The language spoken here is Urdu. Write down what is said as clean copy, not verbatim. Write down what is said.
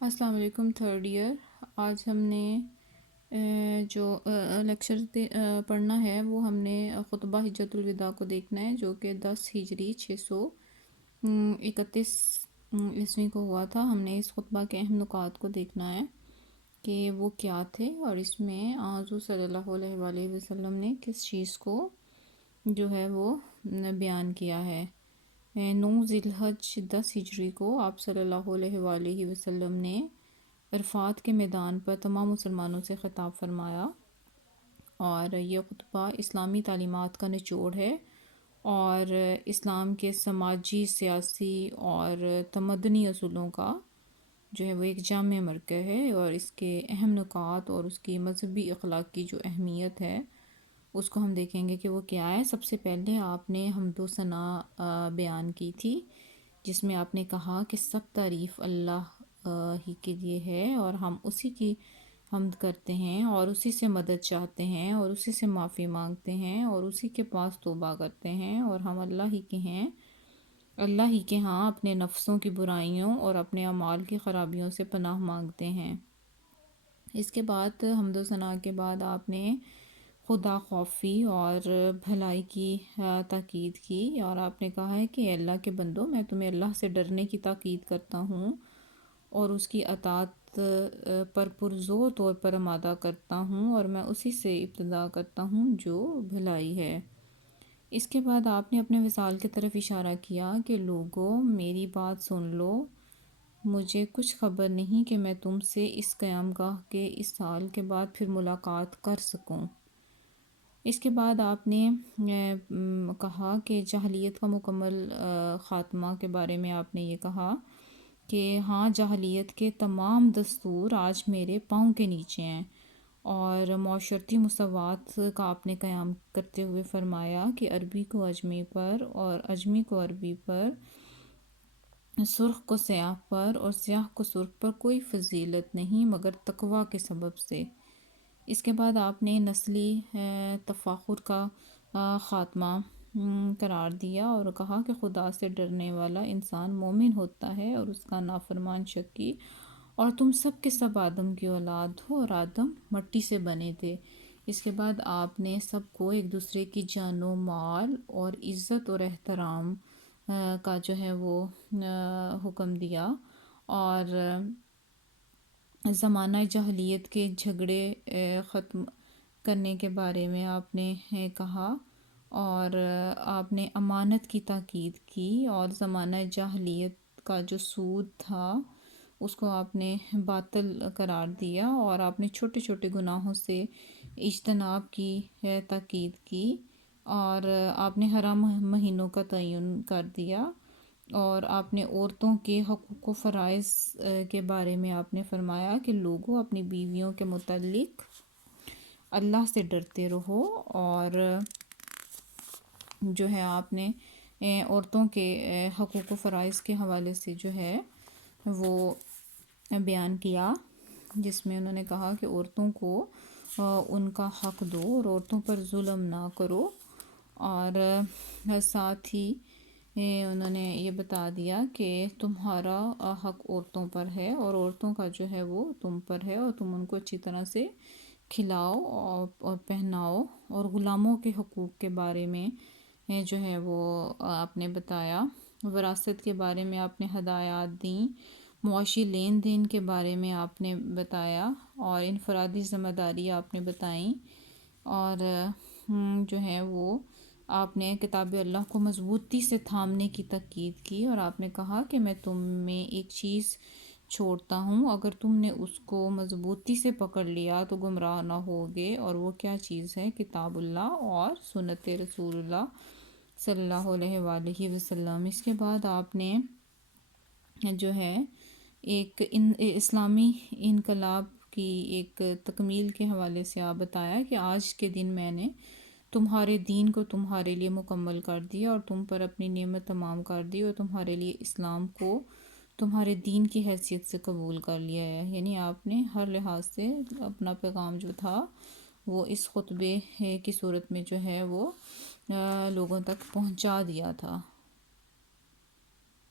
السلام علیکم تھرڈ ایئر۔ آج ہم نے جو لیکچر پڑھنا ہے وہ ہم نے خطبہ حجۃ الوداع کو دیکھنا ہے، جو کہ 10 ہجری 631 عیسوی کو ہوا تھا۔ ہم نے اس خطبہ کے اہم نکات کو دیکھنا ہے کہ وہ کیا تھے، اور اس میں حضور صلی اللہ علیہ وآلہ وسلم نے کس چیز کو جو ہے وہ بیان کیا ہے۔ 9 ذی الحج 10 ہجری کو آپ صلی اللہ علیہ وآلہ وسلم نے عرفات کے میدان پر تمام مسلمانوں سے خطاب فرمایا، اور یہ خطبہ اسلامی تعلیمات کا نچوڑ ہے اور اسلام کے سماجی، سیاسی اور تمدنی اصولوں کا جو ہے وہ ایک جامع مرکز ہے، اور اس کے اہم نکات اور اس کی مذہبی اخلاق کی جو اہمیت ہے اس کو ہم دیکھیں گے کہ وہ کیا ہے۔ سب سے پہلے آپ نے حمد و ثنا بیان کی تھی، جس میں آپ نے کہا کہ سب تعریف اللہ ہی کے لیے ہے، اور ہم اسی کی حمد کرتے ہیں اور اسی سے مدد چاہتے ہیں اور اسی سے معافی مانگتے ہیں اور اسی کے پاس توبہ کرتے ہیں، اور ہم اللہ ہی کے ہیں، اللہ ہی کے ہاں اپنے نفسوں کی برائیوں اور اپنے اعمال کی خرابیوں سے پناہ مانگتے ہیں۔ اس کے بعد حمد و ثنا کے بعد آپ نے خدا خوفی اور بھلائی کی تاکید کی، اور آپ نے کہا ہے کہ اے اللہ کے بندو، میں تمہیں اللہ سے ڈرنے کی تاکید کرتا ہوں اور اس کی اطاعت پر پرزور طور پر آمادہ کرتا ہوں، اور میں اسی سے ابتدا کرتا ہوں جو بھلائی ہے۔ اس کے بعد آپ نے اپنے وصال کی طرف اشارہ کیا کہ لوگوں میری بات سن لو، مجھے کچھ خبر نہیں کہ میں تم سے اس قیام گاہ کے اس سال کے بعد پھر ملاقات کر سکوں۔ اس کے بعد آپ نے کہا کہ جاہلیت کا مکمل خاتمہ کے بارے میں آپ نے یہ کہا کہ ہاں، جاہلیت کے تمام دستور آج میرے پاؤں کے نیچے ہیں، اور معاشرتی مساوات کا آپ نے قیام کرتے ہوئے فرمایا کہ عربی کو اجمی پر اور اجمی کو عربی پر، سرخ کو سیاہ پر اور سیاہ کو سرخ پر کوئی فضیلت نہیں مگر تقوی کے سبب سے۔ اس کے بعد آپ نے نسلی تفاخر کا خاتمہ قرار دیا اور کہا کہ خدا سے ڈرنے والا انسان مومن ہوتا ہے اور اس کا نافرمان شقی، اور تم سب کے سب آدم کی اولاد ہو اور آدم مٹی سے بنے تھے۔ اس کے بعد آپ نے سب کو ایک دوسرے کی جان و مال اور عزت اور احترام کا جو ہے وہ حکم دیا، اور زمانہ جاہلیت کے جھگڑے ختم کرنے کے بارے میں آپ نے کہا، اور آپ نے امانت کی تاکید کی، اور زمانہ جاہلیت کا جو سود تھا اس کو آپ نے باطل قرار دیا، اور آپ نے چھوٹے چھوٹے گناہوں سے اجتناب کی تاکید کی، اور آپ نے حرام مہینوں کا تعین کر دیا، اور آپ نے عورتوں کے حقوق و فرائض کے بارے میں آپ نے فرمایا کہ لوگوں اپنی بیویوں کے متعلق اللہ سے ڈرتے رہو، اور جو ہے آپ نے عورتوں کے حقوق و فرائض کے حوالے سے جو ہے وہ بیان کیا، جس میں انہوں نے کہا کہ عورتوں کو ان کا حق دو اور عورتوں پر ظلم نہ کرو، اور ساتھ ہی انہوں نے یہ بتا دیا کہ تمہارا حق عورتوں پر ہے اور عورتوں کا جو ہے وہ تم پر ہے، اور تم ان کو اچھی طرح سے کھلاؤ اور پہناؤ، اور غلاموں کے حقوق کے بارے میں جو ہے وہ آپ نے بتایا، وراثت کے بارے میں آپ نے ہدایات دیں، معاشی لین دین کے بارے میں آپ نے بتایا، اور انفرادی ذمہ داری آپ نے بتائیں، اور جو ہے وہ آپ نے کتاب اللہ کو مضبوطی سے تھامنے کی تاکید کی، اور آپ نے کہا کہ میں تم میں ایک چیز چھوڑتا ہوں، اگر تم نے اس کو مضبوطی سے پکڑ لیا تو گمراہ نہ ہوگے، اور وہ کیا چیز ہے؟ کتاب اللہ اور سنت رسول اللہ صلی اللہ علیہ وآلہ وسلم۔ اس کے بعد آپ نے جو ہے ایک اسلامی انقلاب کی ایک تکمیل کے حوالے سے آپ بتایا کہ آج کے دن میں نے تمہارے دین کو تمہارے لیے مکمل کر دیا اور تم پر اپنی نعمت تمام کر دی، اور تمہارے لیے اسلام کو تمہارے دین کی حیثیت سے قبول کر لیا ہے۔ یعنی آپ نے ہر لحاظ سے اپنا پیغام جو تھا وہ اس خطبے کی صورت میں جو ہے وہ لوگوں تک پہنچا دیا تھا۔